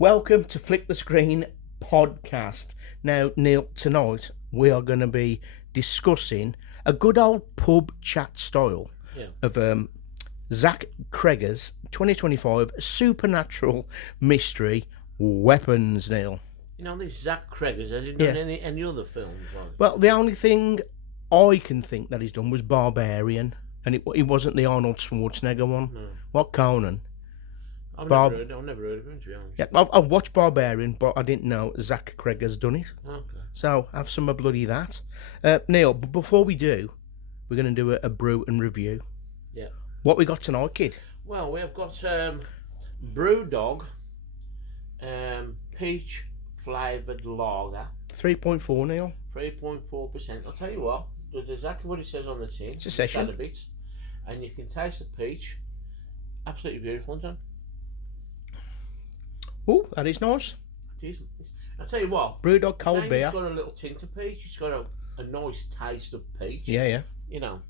Welcome to Flick the Screen podcast. Now, Neil, tonight we are going to be discussing a good old pub chat style of Zag Creggers 2025 supernatural mystery weapons, Neil. You know, this Zag Creggers, has he done any other films? Like? Well, the only thing I can think that he's done was Barbarian, and it wasn't the Arnold Schwarzenegger one. No. What, Conan? I've never heard of him, to be honest. Yeah, I've watched Barbarian, but I didn't know Zag Creggers done it. Okay. So have some of bloody that. Neil, but before we do, we're going to do a brew and review. Yeah. What we got tonight, kid? Well, we have got Brew Dog, peach flavoured lager. 3.4, Neil. 3.4%. I'll tell you what, does exactly what it says on the tin. It's a session. A bit, and you can taste the peach. Absolutely beautiful, John. Oh, that is nice. I'll tell you what. Brewdog cold beer. It's got a little tint of peach. It's got a nice taste of peach. Yeah. You know.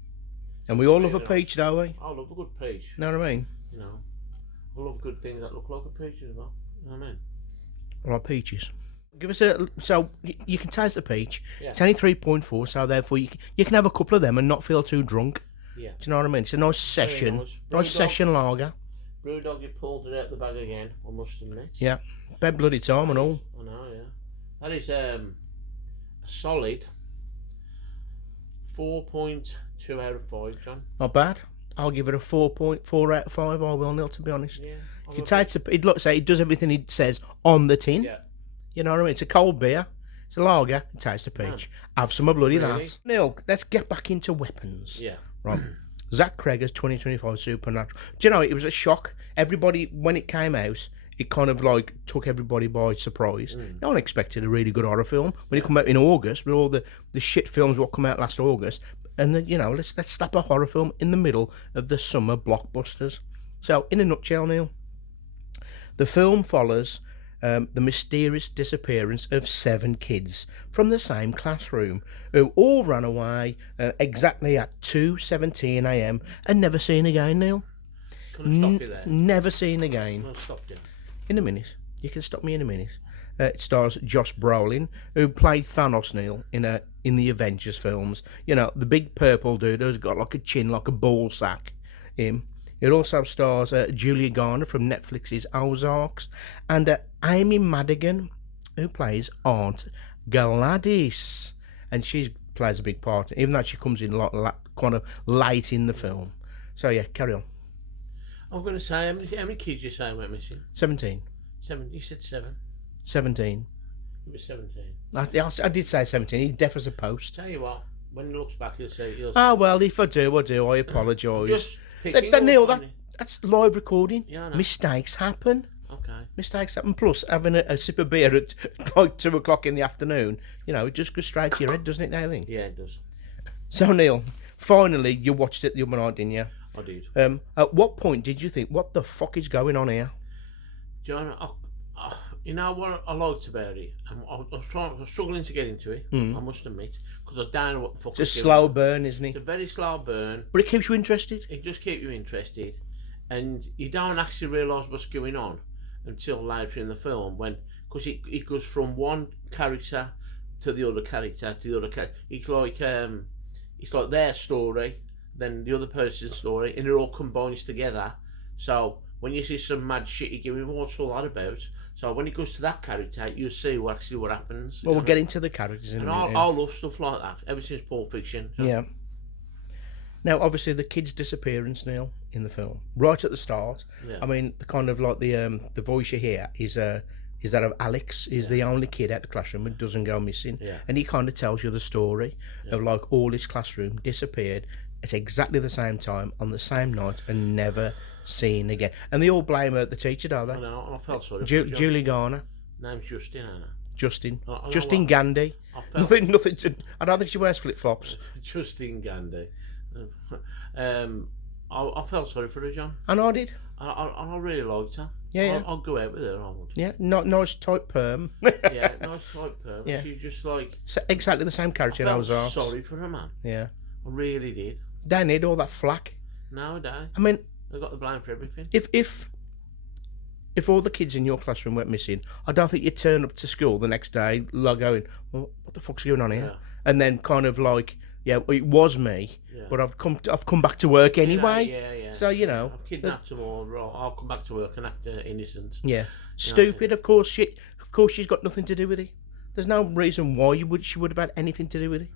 And we all love a peach, don't we? I love a good peach. Know what I mean? You know. I love good things that look like a peach as well. You know what I mean? All right, peaches. Give us a... So, you can taste the peach. Yeah. It's only 3.4, so therefore you can have a couple of them and not feel too drunk. Yeah. Do you know what I mean? It's a nice session. Nice session lager. Brewdog, you pulled it out the bag again, I must admit. Yeah. Bed bloody time and all. I know, yeah. That is a solid 4.2 out of 5, John. Not bad. I'll give it a 4.4 out of 5. I will, Neil, to be honest. Yeah. You can taste it looks like it does everything it says on the tin. Yeah. You know what I mean? It's a cold beer. It's a lager. It tastes the peach. Have some of bloody Really? that. Neil, let's get back into weapons. Yeah. Right. Zag Creggers 2025 Supernatural. Do you know, it was a shock. Everybody, when it came out, it kind of like took everybody by surprise. No one expected a really good horror film when it come out in August with all the shit films what come out last August. And then, you know, let's slap a horror film in the middle of the summer blockbusters. So, in a nutshell, Neil, the film follows the mysterious disappearance of 7 kids from the same classroom who all ran away exactly at 2:17 a.m. and never seen again, Neil. Can I stop you there? Never seen again. I'll stop you. In a minute. You can stop me in a minute. It stars Josh Brolin, who played Thanos, Neil, in the Avengers films. You know, the big purple dude who's got like a chin like a ball sack. Him. It also stars Julia Garner from Netflix's Ozarks and Amy Maddigan, who plays Aunt Gladys. And she plays a big part, even though she comes in kind of late in the film. So, yeah, carry on. I'm going to say, how many kids you say went missing? 17. 7. You said 7. 17. It was 17. I did say 17. He deaf as a post. Tell you what, when he looks back, he'll say... Oh, well, if I do, I do. I apologise. Just Neil, that's live recording. Yeah, I know. Mistakes happen. Okay. Mistakes happen. Plus, having a sip of beer at like 2 o'clock in the afternoon, you know, it just goes straight to your head, doesn't it, Neil? Yeah, it does. So, Neil, finally, you watched it the other night, didn't you? I did. At what point did you think, what the fuck is going on here? John, you know what I liked about it? I was struggling to get into it, I must admit, because I don't know what the fuck It's a slow burn, isn't it? It's a very slow burn. But it keeps you interested. It just keeps you interested, and you don't actually realise what's going on until later in the film, because it goes from one character to the other character to the other character. It's like their story, then the other person's story, and it all combines together. So when you see some mad shit, you go, what's all that about? So when it goes to that character, you see what happens. Well, we'll get into the characters in a minute. I love stuff like that, ever since Pulp Fiction. So. Yeah. Now, obviously, the kid's disappearance, Neil, in the film, right at the start. Yeah. I mean, the kind of like the voice you hear is that of Alex, is the only kid at the classroom and doesn't go missing. Yeah. And he kind of tells you the story of like all his classroom disappeared at exactly the same time on the same night and never seen again. And they all blame the teacher, don't they? I know, and I felt sorry. Julie Garner. Name's Justin, Anna. Justin. I know Justin what- Gandhi. Nothing to. I don't think she wears flip flops. Justin Gandhi. I felt sorry for her, John. And I did. I really liked her. Yeah. I'll go out with her, I would. Yeah, nice tight perm. Yeah, nice type her. Yeah. She's just like... Exactly the same I character in felt Ozarks. sorry for her, man. Yeah. I really did. They need all that flack. No, I don't. I mean, I got the blame for everything. if if all the kids in your classroom went missing, I don't think you'd turn up to school the next day like going, well, what the fuck's going on here? Yeah. And then kind of like, yeah, it was me, Yeah. but I've come back to work anyway. Yeah. So you know, I've kidnapped them all. I'll come back to work and act innocent. yeah, stupid. Of course, she's got nothing to do with it. There's no reason why she would have had anything to do with it.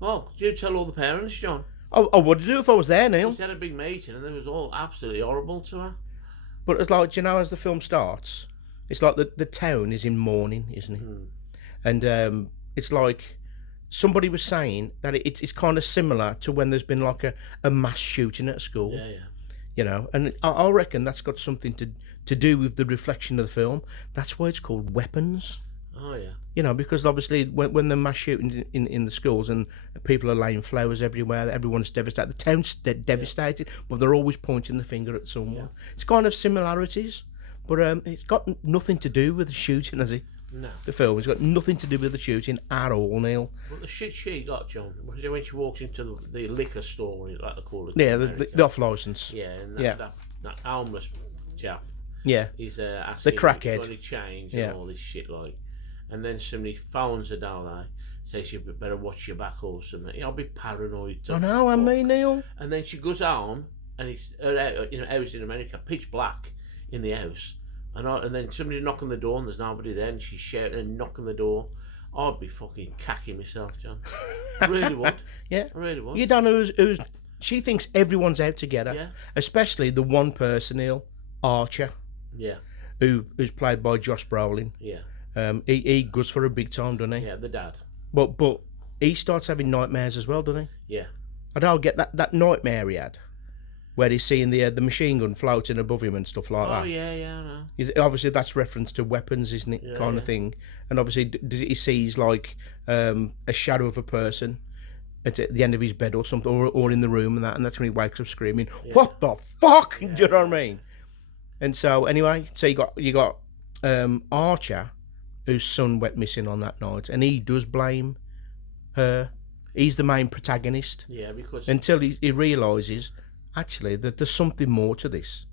Well, you tell all the parents, John. I would do if I was there, Neil. She had a big meeting and it was all absolutely horrible to her. But it's like, you know, as the film starts, it's like the town is in mourning, isn't it? And it's like somebody was saying that it's kind of similar to when there's been like a mass shooting at a school. Yeah. You know, and I reckon that's got something to do with the reflection of the film. That's why it's called Weapons. Oh, yeah. You know, because obviously when the mass shooting in the schools and people are laying flowers everywhere, everyone's devastated. The town's devastated, but they're always pointing the finger at someone. Yeah. It's kind of similarities, but it's got nothing to do with the shooting, has it? No. The film has got nothing to do with the shooting at all, Neil. Well, the shit she got, John, was when she walks into the liquor store, like they call it. Yeah, the off licence. Yeah, and that homeless chap. Yeah. He's asking the crackhead. Got any change and all this shit, like. And then somebody phones her down there, says you better watch your back or something. I'll be paranoid. I know, I mean, Neil. And then she goes home, and it's house in America, pitch black in the house. And then somebody knock on the door, and there's nobody there, and she's shouting and knocking the door. I'd be fucking cacking myself, John. I really would. Yeah. I really would. You don't know who's she thinks everyone's out together. Yeah. Especially the one person, Neil, Archer. Yeah. Who's played by Josh Brolin. Yeah. He goes for a big time, doesn't he? Yeah, the dad. But he starts having nightmares as well, doesn't he? Yeah. I don't get that nightmare he had, where he's seeing the machine gun floating above him and stuff like that. Oh yeah, I know. Obviously that's reference to weapons, isn't it? Kind of thing. And obviously he sees like a shadow of a person at the end of his bed or something, or in the room and that's when he wakes up screaming, "What the fuck?" Do you know what I mean? And so anyway, so you got Archer, whose son went missing on that night, and he does blame her. He's the main protagonist. Yeah, because until he realises actually that there's something more to this,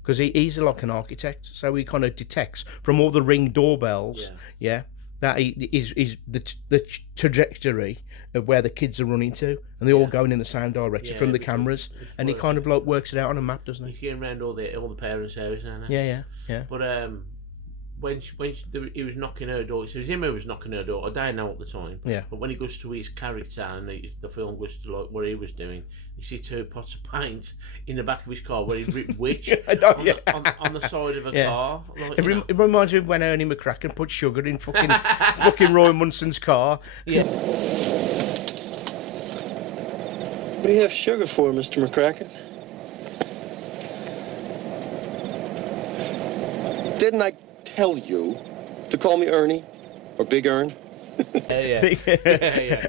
because he's like an architect, so he kind of detects from all the Ring doorbells, that he is the trajectory of where the kids are running to, and they're all going in the same direction from the cameras, and he kind of like works it out on a map, doesn't he? He's going around all the parents' houses, isn't he? Yeah. But when he was knocking her door, so it was him who was knocking her door. I don't know at the time. Yeah. But when he goes to his character and the film goes to like what he was doing, you see 2 pots of paint in the back of his car where he'd written "witch" on the side of a car. Like, it reminds me of when Ernie McCracken put sugar in fucking Roy Munson's car. Yeah. What do you have sugar for, Mr. McCracken? Didn't I tell you to call me Ernie or Big Ern? Yeah.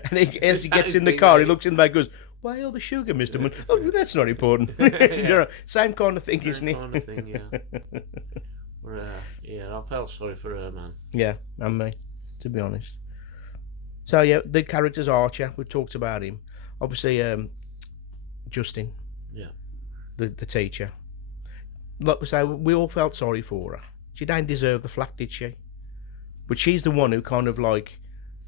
And as he gets in the car, he looks in the back and goes, "Why all the sugar, Mr. Munn?" "Oh, that's not important." You know, same kind of thing, isn't it? Kind of thing, yeah. But, I felt sorry for her, man. Yeah, and me, to be honest. So yeah, the character's Archer. We've talked about him. Obviously, Justin. Yeah. The teacher. Like we say, we all felt sorry for her. She didn't deserve the flack, did she? But she's the one who kind of like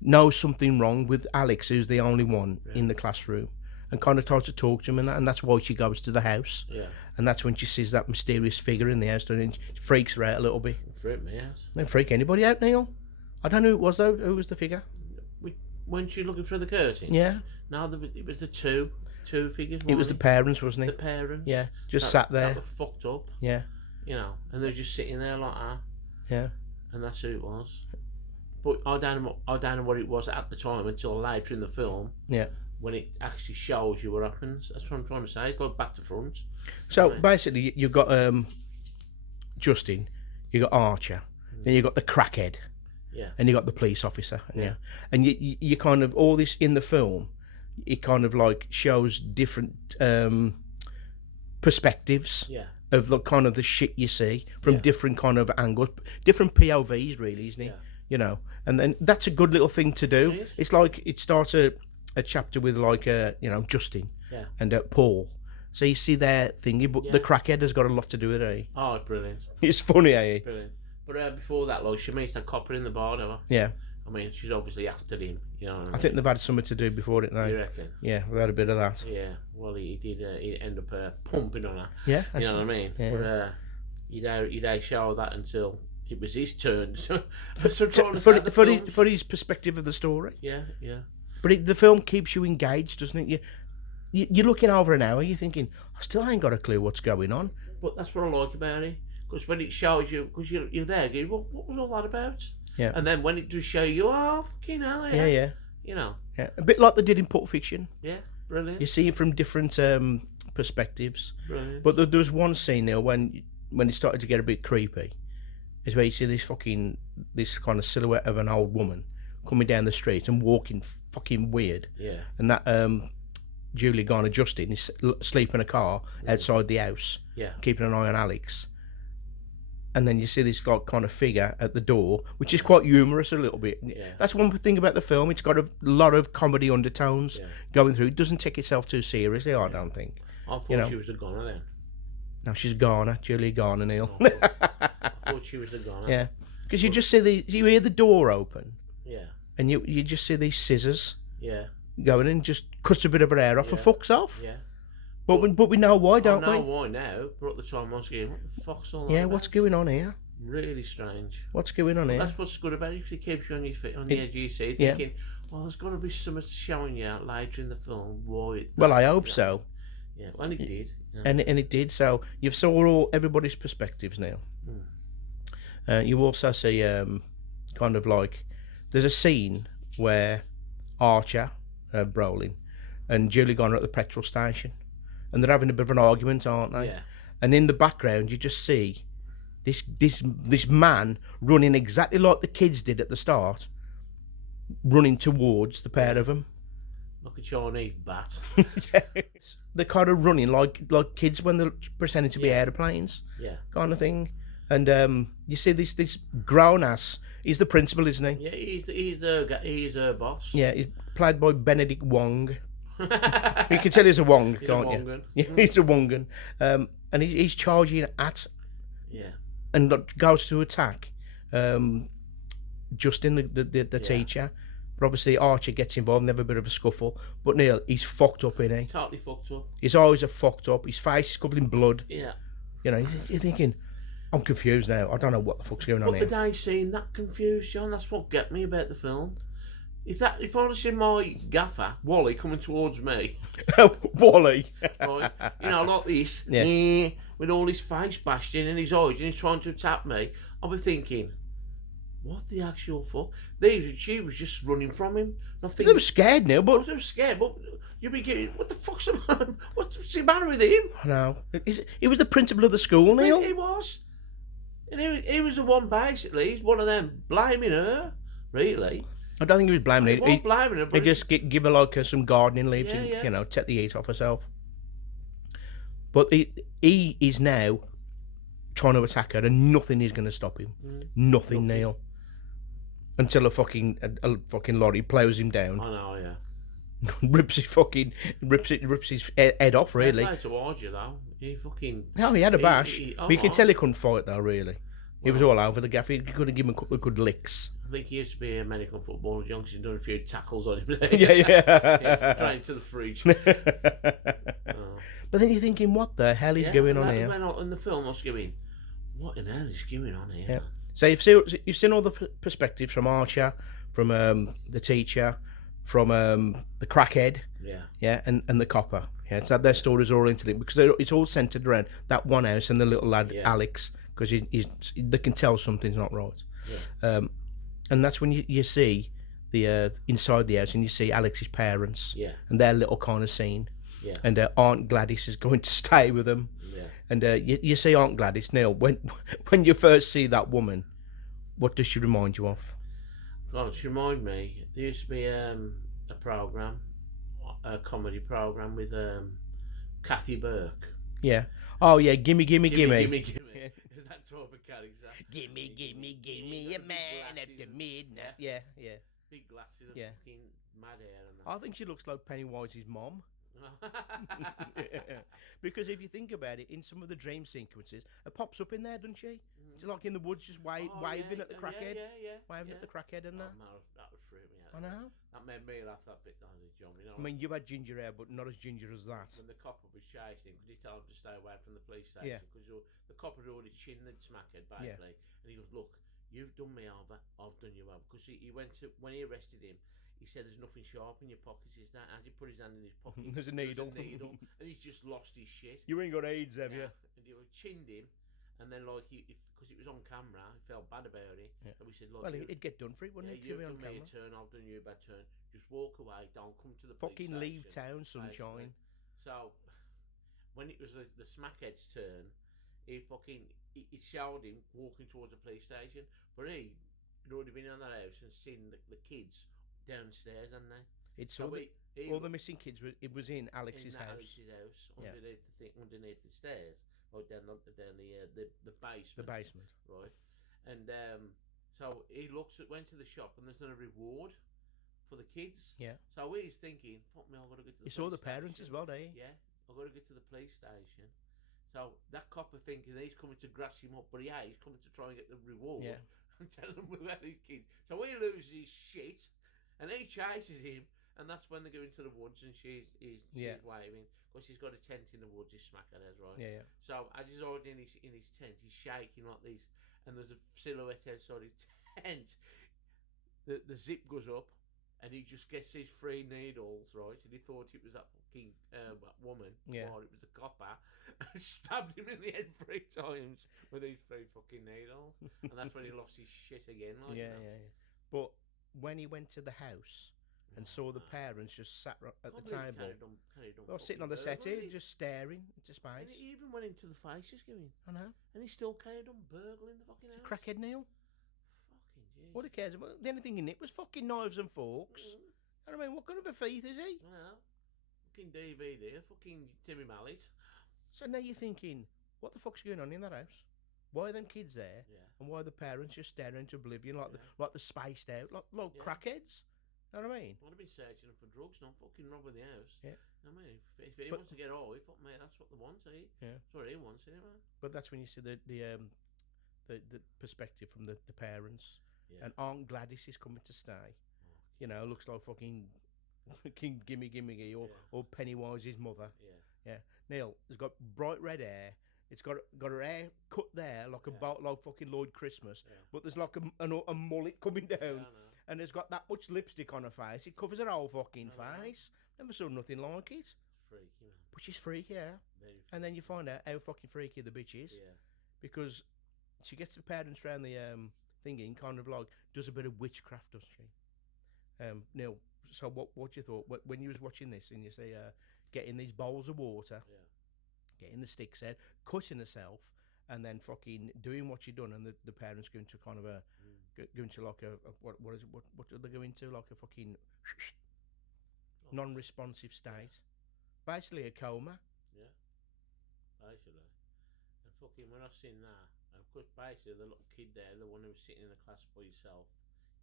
knows something wrong with Alex, who's the only one in the classroom, and kind of tries to talk to him, and that's why she goes to the house. Yeah. And that's when she sees that mysterious figure in the house, and it freaks her out a little bit. Freak me out. Don't freak anybody out, Neil. I don't know who it was though. Who was the figure? When she was looking through the curtain. Yeah. No, it was the two figures. It was the parents, wasn't it? The parents. Yeah. Just sat there. That were fucked up. Yeah. You know, and they were just sitting there like that. Yeah. And that's who it was. But I don't know what it was at the time until later in the film. Yeah. When it actually shows you what happens. That's what I'm trying to say. It's like back to front. So basically, you've got Justin, you got Archer, then you got the crackhead, and you got the police officer, and you kind of all this in the film. It kind of like shows different perspectives. Yeah. Of the kind of the shit you see from different kind of angles, different POVs, really, isn't it? Yeah. You know, and then that's a good little thing to do. It's like it starts a chapter with like Justin and Paul, So you see their thingy, but the crackhead has got a lot to do with it. Oh, brilliant. It's funny, eh? Brilliant. But before that, like, she meets that copper in the bar, never. Yeah. I mean, she's obviously after him. You know what I mean? I think they've had something to do before it now. You reckon? Yeah, we've had a bit of that. Yeah. Well, he did. He ended up pumping on her. Yeah. You know what I mean? Yeah. But you don't show that until it was his turn. For his perspective of the story. Yeah. But the film keeps you engaged, doesn't it? You're looking over an hour, you're thinking, I still ain't got a clue what's going on. But that's what I like about it. Because when it shows you, because you're there, going, what was all that about? Yeah. And then when it does show you, oh, fucking hell, Yeah. You know. Yeah. A bit like they did in Pulp Fiction. Yeah, brilliant. You see it from different perspectives. Brilliant. But there was one scene there when it started to get a bit creepy, is where you see this kind of silhouette of an old woman coming down the street and walking fucking weird. Yeah. And that Julie Garner Justin is asleep in a car outside the house, keeping an eye on Alex. And then you see this like kind of figure at the door, which is quite humorous a little bit. Yeah. That's one thing about the film. It's got a lot of comedy undertones going through. It doesn't take itself too seriously, I don't think. I thought she was the goner then. No, she's Garner, Julie Garner, Neil. I thought she was the goner. Yeah, because you just see you hear the door open. Yeah. And you just see these scissors. Yeah. Going and just cuts a bit of her hair off and fucks off. Yeah. But we know why, don't we? I know why now, but at the time I was going, what the fuck's all that Yeah, about? what's going on here? Really strange. What's going on here? That's what's good about it, because it keeps you on your feet, on the edge of your seat, thinking, well, there's got to be something showing you out later in the film why. Well, I hope so. Yeah, well, it did. Yeah. And it did. So you've saw everybody's perspectives now. You also see kind of like there's a scene where Archer, Brolin, and Julie Garner at the petrol station, and they're having a bit of an argument, aren't they? Yeah. And in the background, you just see this man running exactly like the kids did at the start, running towards the pair of them. Like a Chinese bat. Yes. They're kind of running like kids when they're pretending to be airplanes. Yeah. Kind of thing. And you see this grown ass. He's the principal, isn't he? Yeah, he's the boss. Yeah, he's played by Benedict Wong. You can tell he's a Wong, can't you? Yeah, he's a Wongan. And he's charging at. Yeah. And goes to attack Justin, the teacher. But obviously Archer gets involved and they have a bit of a scuffle. But Neil, he's fucked up, isn't he? Totally fucked up. His eyes are fucked up. His face is covered in blood. Yeah. You know, you're thinking, I'm confused now. I don't know what the fuck's going on here. But they seem that confused, John. That's what get me about the film. If I'd have seen my gaffer, Wally, coming towards me. Wally. Right, you know, like this. Yeah. With all his face bashed in and his eyes, and he's trying to attack me. I'll be thinking, what the actual fuck? She was just running from him. They were scared now, but they were scared. But you'd be getting, what the fuck's the matter? What's the matter with him? No, he was the principal of the school, Neil. He was, and he was the one basically. He's one of them blaming her, really. I don't think he was blaming her. He wasn't blaming her. He just give her like some gardening leaves, Yeah. and take the heat off herself. But he is now trying to attack her, and nothing is going to stop him. Nothing, Neil. Until a fucking lorry plows him down. I know, yeah. rips his head off, really. Fair play towards you though. He fucking. No, he had a bash. But you can tell he couldn't fight though, really. He was all over the gaff. He couldn't give him a couple of good licks. I think he used to be an American footballer. Youngster's done a few tackles on him. Yeah. Straight to the fridge. But then you're thinking, what the hell is going on here? In the film, I was going, what in hell is going on here? Yeah. So you've seen all the perspectives from Archer, from the teacher, from the crackhead, and the copper. Yeah, it's that their stories are all interlinked because it's all centered around that one house and the little lad Alex, because they can tell something's not right. Yeah. And that's when you see the inside the house and you see Alex's parents and their little kind of scene. Yeah. And Aunt Gladys is going to stay with them. Yeah. And you see Aunt Gladys, Neil, when you first see that woman, what does she remind you of? God, she reminds me, there used to be a programme, a comedy programme with Kathy Burke. Yeah. Oh, yeah, gimme. Gimme. Yeah. Is that type of character? Gimme, a man at the midnight. Yeah. Big glasses and fucking mad hair. And that. I think she looks like Pennywise's mom. Yeah. Because if you think about it, in some of the dream sequences, it pops up in there, doesn't she? She's like in the woods, just waving at the crackhead. Waving at the crackhead and that. Man, that would freak me out. I know. That made me laugh that bit, John. You know, I mean, you had ginger hair, but not as ginger as that. when the cop would be chasing him, because he told him to stay away from the police station, Yeah. because the cop had already chinned the smackhead, basically. And he goes, look, you've done me over, I've done you over. Because he went to, when he arrested him, he said, there's nothing sharp in your pockets, is that? As he put his hand in his pocket, There's a needle. and he's just lost his shit. You ain't got AIDS, have you? And he chinned him, and then, like, because it was on camera, he felt bad about it. Yeah. And we said, look, Well, he'd get done for it, wouldn't he? you've on done me a camera. turn, I've done you a bad turn. Just walk away, don't come to the police Fucking station, leave town, sunshine. basically. So, when it was the smackhead's turn, he showed him walking towards the police station, but he'd already been in that house and seen the kids downstairs, hadn't they? It saw all the missing kids. It was in Alex's house. Alex's house, underneath the thing, underneath the stairs, or down the basement. The basement. Right, and so he went to the shop, and there's no reward for the kids. Yeah. So he's thinking, fuck me, I've got to go to the You saw the police parents station. as well, don't you? Yeah, I've got to get to the police station. So that cop is thinking he's coming to grass him up, but he's coming to try and get the reward Yeah. and tell him about his kid. So he loses his shit, and he chases him, and that's when they go into the woods, and she's waving, because he's got a tent in the woods, his smacker has, right? Yeah. So as he's already in his tent, he's shaking like this, and there's a silhouette outside his tent. The zip goes up, and he just gets his 3 needles, right? And he thought it was that fucking woman, or it was a copper, and stabbed him in the head 3 times with these 3 fucking needles. And that's when he lost his shit again. Like, Yeah. But when he went to the house and saw the parents just sat at the table, well, sitting on the settee, just staring into And space. he even went into the face, just going, I know. and he still carried on burgling the fucking house. Crackhead Neil. Fucking jeez. What he cares about? The only thing in it was fucking knives and forks. I mean, what kind of a thief is he? I know. Fucking DVD, fucking Timmy Mallet. So now you're thinking, what the fuck's going on in that house? Why are them kids there? Yeah. And why are the parents just staring into oblivion like the spaced out, like crackheads? You know what I mean? I'd have been searching them for drugs, not fucking robbing the house. Yeah. I mean, if he wants to get all, fuck me, that's what they want, eh? Yeah. That's what he wants, anyway. But that's when you see the perspective from the parents. Yeah. And Aunt Gladys is coming to stay. You know, looks like fucking gimme or Pennywise's mother. Yeah. Yeah. Neil has got bright red hair. It's got her hair cut there like like fucking Lloyd Christmas, but there's like a mullet coming down, and it's got that much lipstick on her face. It covers her whole fucking face. Never saw nothing like it. It's freaky, man. But she's freaky, yeah. Very freaky. And then you find out how fucking freaky the bitch is, because she gets the parents round the thingy, kind of like does a bit of witchcraft, doesn't she? Neil, so what you thought when you was watching this and you say getting these bowls of water, getting the sticks out, cutting herself, and then fucking doing what she done, and the parents go into kind of go into like a what is it? What do they go into? Like a fucking non-responsive state, basically a coma. Yeah, basically. And fucking when I seen that, of course, basically the little kid there, the one who was sitting in the class by himself,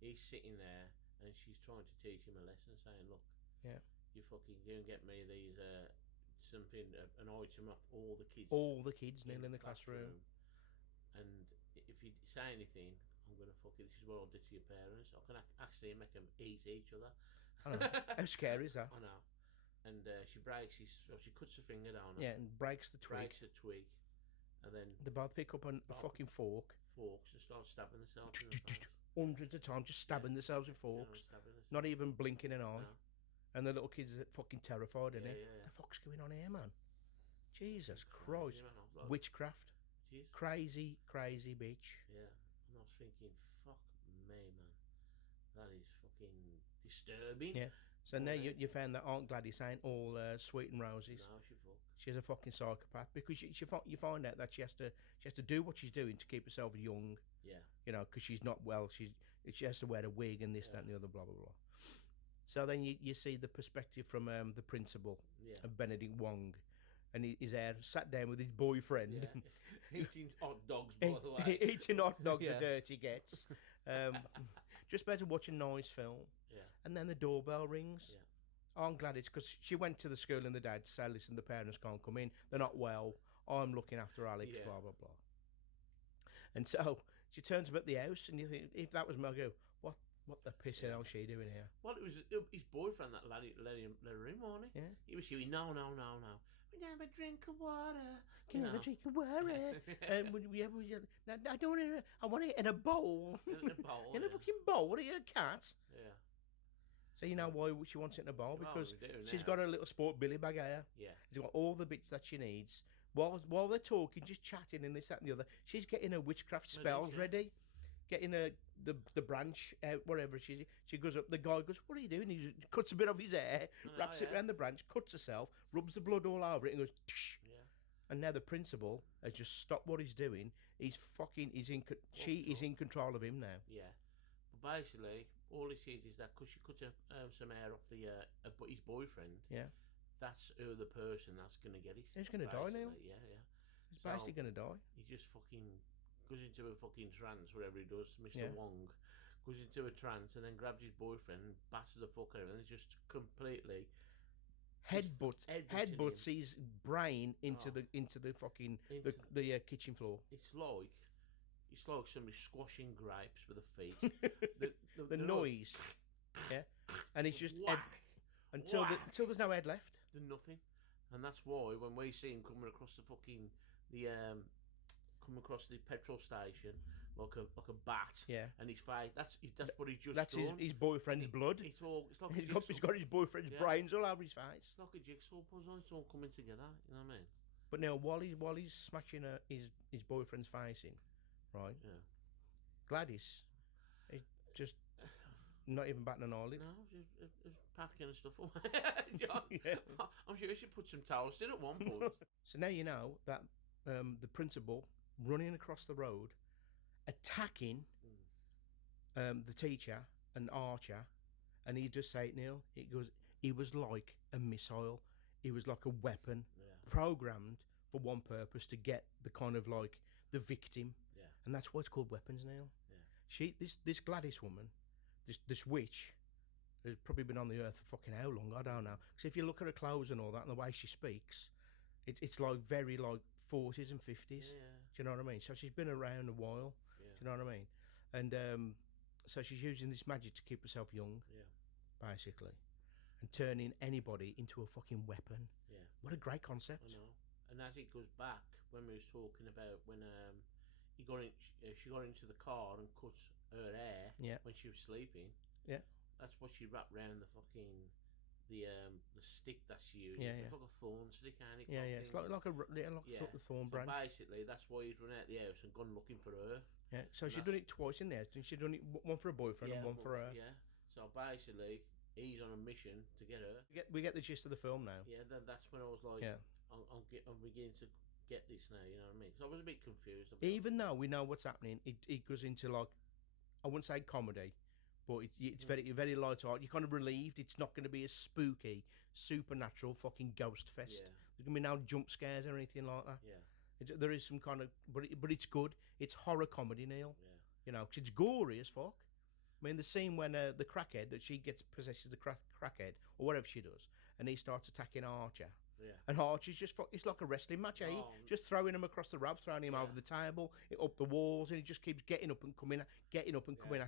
he's sitting there, and she's trying to teach him a lesson, saying, "Look, you fucking go and get me these something, an item off all the kids, Neil, in the classroom. And if you say anything, I'm gonna fuck it. This is what I'll do to your parents. I can actually make them eat each other." I know. How scary is that? I know. And she cuts her finger down. Yeah, and breaks the twig. And then they both pick up a fucking forks and start stabbing themselves in the face. Hundreds of times, just stabbing themselves with forks, not even blinking an eye. No. And the little kids are fucking terrified, isn't it? Yeah. The fuck's going on here, man? Jesus Christ. Like, witchcraft. Geez. Crazy bitch. Yeah. And I was thinking, fuck me, man. That is fucking disturbing. Yeah. So now you found that Aunt Gladys ain't all sweet and roses. No, she's a fucking psychopath, because you find out that she has to do what she's doing to keep herself young. Yeah. You know, because she's not well. She has to wear a wig and this, that, and the other, blah blah blah. So then you see the perspective from the principal of Benedict Wong, and he's there sat down with his boyfriend, eating hot dogs, by the way. Eating hot dogs, the dirty gets. Just better watch a nice film. Yeah. And then the doorbell rings. Yeah. Oh, I'm glad it's because she went to the school and the dad said, listen, the parents can't come in. They're not well. I'm looking after Alex, Yeah. blah, blah, blah. And so she turns up at the house, and you think, if that was me, I go, what the piss hell is she doing here? Well, it was his boyfriend that let her in, wasn't he? Yeah. He was shouting, no. We have a drink of water. Can I have a drink of water? I don't want it. I want it in a bowl. In a bowl, In a fucking bowl. What are you, a cat? Yeah. So you know why she wants it in a bowl? Well, Because we do she's now. got a little sport billy bag here. Yeah. She's got all the bits that she needs. While they're talking, just chatting and this, that, and the other, she's getting her witchcraft spells ready. Getting the branch out, wherever she goes up. The guy goes, what are you doing? He cuts a bit of his hair, wraps it around the branch, cuts herself, rubs the blood all over it, and goes, tsh. Yeah. And now the principal has just stopped what he's doing. She is in control of him now. Yeah. But basically, all he sees is that because she cuts some hair off his boyfriend, Yeah. that's who the person that's going to get it. He's going to die now. Yeah. He's basically going to die. He just fucking goes into a fucking trance, whatever he does, Mr. Yeah. Wong, goes into a trance and then grabs his boyfriend and bashes the fuck out of him and just completely Headbutts his brain into the fucking the kitchen floor. It's like somebody squashing grapes with their feet. The noise. Yeah. And it's just whack, until there's no head left. there's nothing. And that's why when we see him coming across the petrol station like a bat, Yeah. and his face, that's what he just That's done. his boyfriend's blood. It's like He's got his boyfriend's brains all over his face. it's like a jigsaw puzzle. It's all coming together. You know what I mean? But now, while he's smashing his boyfriend's face in, right? Yeah. Gladys, is just not even batting an eyelid. No, just packing and stuff away. Yeah. I'm sure she put some towels in at one point. So now you know that the principal running across the road, attacking the teacher and Archer, and he just say it, Neil. He was like a missile. He was like a weapon, programmed for one purpose, to get the kind of like the victim. Yeah. And that's why it's called weapons, Neil. Yeah. This Gladys woman, this witch, has probably been on the earth for fucking how long? I don't know. Because if you look at her clothes and all that and the way she speaks, it's like very like 40s and 50s. Yeah. Do you know what I mean? So she's been around a while. Yeah. Do you know what I mean? And so she's using this magic to keep herself young, Yeah. basically, and turning anybody into a fucking weapon. Yeah. What a great I concept. know. And as it goes back, when we was talking about when she got into the car and cut her hair when she was sleeping. Yeah. That's what she wrapped round the fucking the stick that she used. Yeah, It's yeah. like a thorn stick, ain't it? Yeah, it's like a thorn So branch. basically, that's why he's run out the house and gone looking for her. Yeah. So she'd done it twice in there. She'd done it one for a boyfriend and one for her. Yeah. So basically, he's on a mission to get her. We get the gist of the film now. Yeah, that's when I was like, Yeah. I'm beginning to get this now. You know what I mean? Because I was a bit confused. Even though we know what's happening, it goes into like, I wouldn't say comedy, but it's very very light art. You're kind of relieved it's not going to be a spooky, supernatural fucking ghost fest. Yeah. There's going to be no jump scares or anything like that. Yeah. There is some kind of, but it's good. It's horror comedy, Neil. Yeah. You know, 'cause it's gory as fuck. I mean, the scene when the crackhead, that she possesses the crackhead, or whatever she does, and he starts attacking Archer. Yeah. And Archer's just, it's like a wrestling match, eh? Just throwing him across the ramp, throwing him over the table, up the walls, and he just keeps getting up and coming at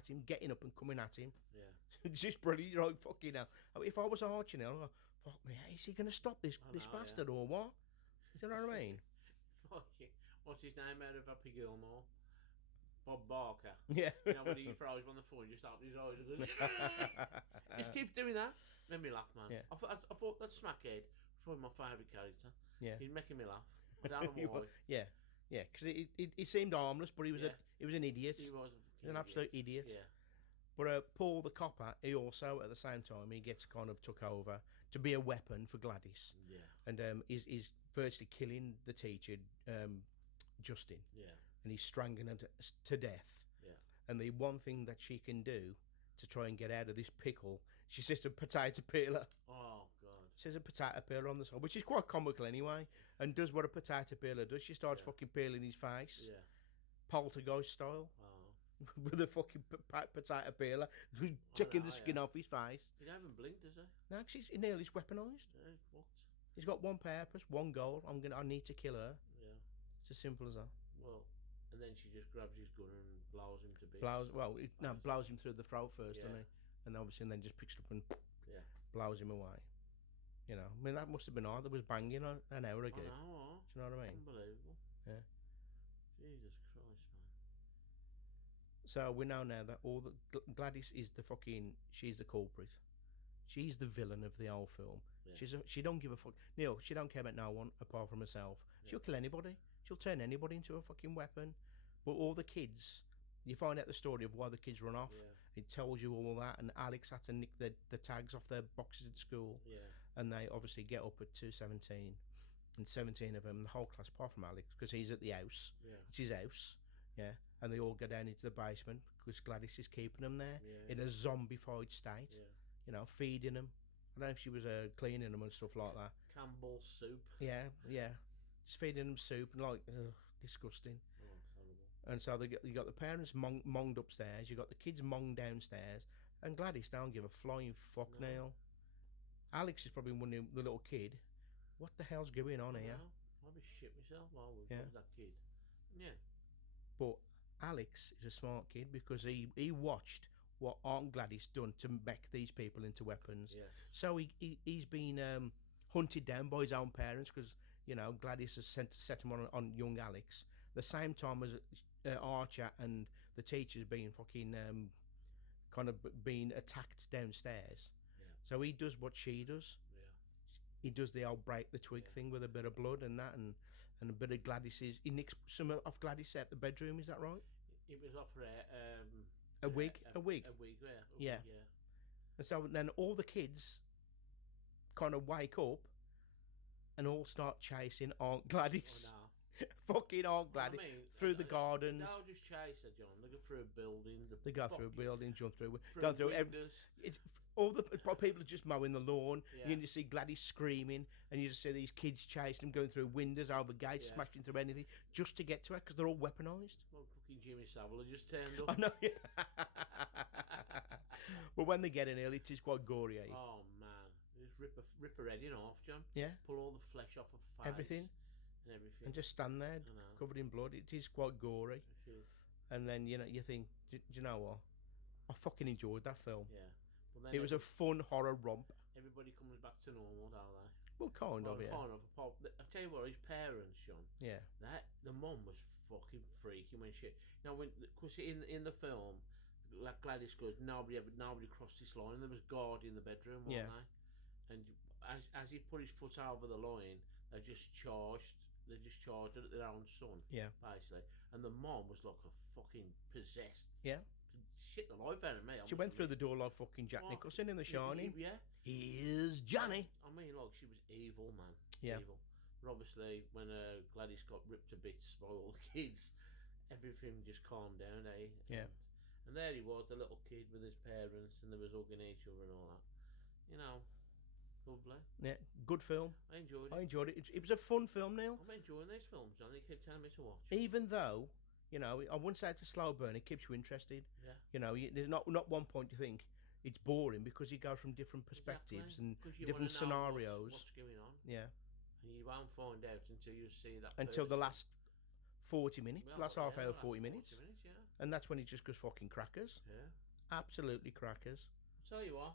him, getting up and coming at him. Yeah. It's just brilliant. You're like, fucking hell. If I was Archer now, I'd go, fuck me, is he going to stop this bastard or what? Do you know what I mean? Fucking, what's his name out of Happy Gilmore? Bob Barker. Yeah. You know, when he throws him on the floor, he just opens his eyes and goes, just keep doing that. Made me laugh, man. Yeah. I thought that Smackhead was probably my favourite character. Yeah. He's making me laugh. I don't know why. Yeah, because he seemed harmless, but he was an idiot. He was An absolute idiot. Yeah. But Paul the copper, he also, at the same time, he gets kind of took over to be a weapon for Gladys. Yeah. And he's virtually killing the teacher, Justin. Yeah. And he's strangling her to death. Yeah. And the one thing that she can do to try and get out of this pickle, she says a potato peeler. Oh, God. Says a potato peeler on the side, which is quite comical anyway, and does what a potato peeler does. She starts fucking peeling his face. Yeah. Poltergeist style. Oh. with a fucking potato peeler, checking the skin off his face. He don't even blink, does he? No, actually, he nearly's weaponised. Yeah, he's fucked. He's got one purpose, one goal. I need to kill her. Yeah. It's as simple as that. Well, and then she just grabs his gun and blows him to bits. Blows him through the throat first, Yeah. doesn't he? And obviously, and then just picks it up and Yeah. blows him away. You know, I mean, that must have been hard. That was banging an hour ago. I know. Do you know what I mean? Unbelievable. Yeah. Jesus Christ, man. So we know now that Gladys is she's the culprit. She's the villain of the whole film. Yeah. She don't give a fuck. Neil, she don't care about no one apart from herself. She'll kill anybody. She'll turn anybody into a fucking weapon. But all the kids, you find out the story of why the kids run off. Yeah. It tells you all that. And Alex had to nick the tags off their boxes at school. Yeah. And they obviously get up at 2:17. And 17 of them, the whole class, apart from Alex, because he's at the house. Yeah. It's his house. Yeah. And they all go down into the basement because Gladys is keeping them there in a zombified state. Yeah. You know, feeding them. I don't know if she was cleaning them and stuff like that. Campbell's soup. Yeah. Just feeding them soup and disgusting. Oh, it's horrible. And so you got the parents monged upstairs, you got the kids monged downstairs, and Gladys don't give a flying fuck now. Alex is probably wondering, the little kid, what the hell's going on here? Well, I'll be shit myself while we Yeah. was that kid. Yeah. But Alex is a smart kid because he watched what Aunt Gladys done to make these people into weapons. Yes. So he's been hunted down by his own parents because, you know, Gladys has set him on young Alex. The same time as Archer and the teachers being fucking kind of being attacked downstairs. Yeah. So he does what she does. Yeah. He does the old break the twig thing with a bit of blood and that, and a bit of Gladys's. He nicks some off Gladys at the bedroom. Is that right? It was off her A wig. A wig, yeah. Yeah. Yeah. And so then all the kids kind of wake up and all start chasing Aunt Gladys. Oh, no. Fucking Aunt Gladys. I mean, through the gardens. They'll just chase her, John. They go through a building. They go through a building, jump through, through go through windows. all the people are just mowing the lawn. Yeah. You see Gladys screaming, and you just see these kids chasing them, going through windows, over gates, Yeah. smashing through anything, just to get to her because they're all weaponised. Well, fucking Jimmy Savile just turned up. I know. But when they get in here, it is quite gory. Eh? Oh man, just rip her head in half, John. Yeah. Pull all the flesh off her face. Everything. And everything. And just stand there, I know. covered in blood. It is quite gory. It is. And then you think, do you know what? I fucking enjoyed that film. Yeah. But then It was a fun horror romp. everybody comes back to normal, don't they? Well, kind of, yeah. Kind of. I tell you what, his parents, John. Yeah. The mum was fucking freaky when she. Because in the film, like Gladys goes, nobody crossed this line, and there was guard in the bedroom, weren't they? And as he put his foot over the line, they just charged at their own son. Yeah. Basically, and the mom was like a fucking possessed. Yeah. Shit the life out of me. She went through the door like fucking Jack Nicholson in The Shining. Yeah. Here's Johnny. I mean, like, she was evil, man. Yeah. Evil. But obviously, when Gladys got ripped to bits by all the kids, everything just calmed down, eh? Yeah. And there he was, the little kid with his parents, and they was hugging each other and all that. You know, lovely. Yeah, good film. I enjoyed it. I enjoyed it. It was a fun film, Neil. I'm enjoying these films, John. They keep telling me to watch. Even though, you know, I wouldn't say it's a slow burn. It keeps you interested. Yeah. You know, there's not one point you think it's boring because you go from different perspectives Exactly. and 'Cause you different wanna know scenarios. What's going on? Yeah. And you won't find out until you see that. Until the person. last 40 minutes, Well, last half yeah, hour, last 40 minutes. Yeah. And that's when it just goes fucking crackers. Yeah. Absolutely crackers. Tell you what,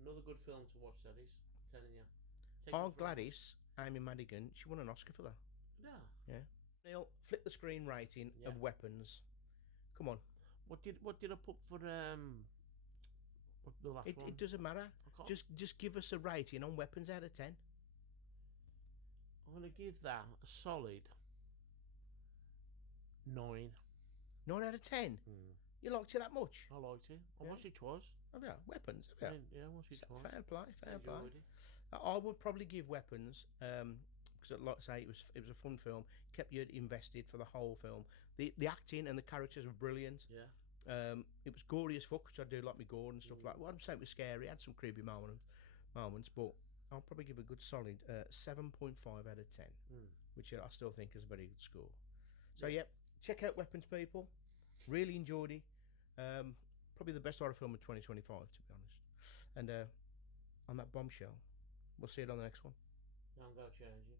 another good film to watch. That is, I'm telling you. Take Oh, it from- Gladys, Amy Maddigan, she won an Oscar for that. Yeah. Yeah. Neil, flip the screen rating Yeah. of weapons. Come on. What did I put for the last one? It doesn't matter. I can't- Just give us a rating on weapons out of 10. I'm gonna give that a solid 9. 9 out of 10. You liked it that much? I liked it. I Yeah. watched it twice. Oh, yeah. Weapons. I Yeah. mean, yeah, I watched it twice. Fair play. Fair Enjoyed play. it. I would probably give weapons because, like I say, it was a fun film. Kept you invested for the whole film. The acting and the characters were brilliant. Yeah. It was gory as fuck, which I do like me gore and stuff like. Well, I'm saying it was scary. It had some creepy moments, but I'll probably give a good solid 7.5 out of 10, which I still think is a very good score. So yeah, check out Weapons, people. Really enjoyed it. Probably the best horror film of 2025, to be honest. And on that bombshell, we'll see it on the next one. Don't go changing.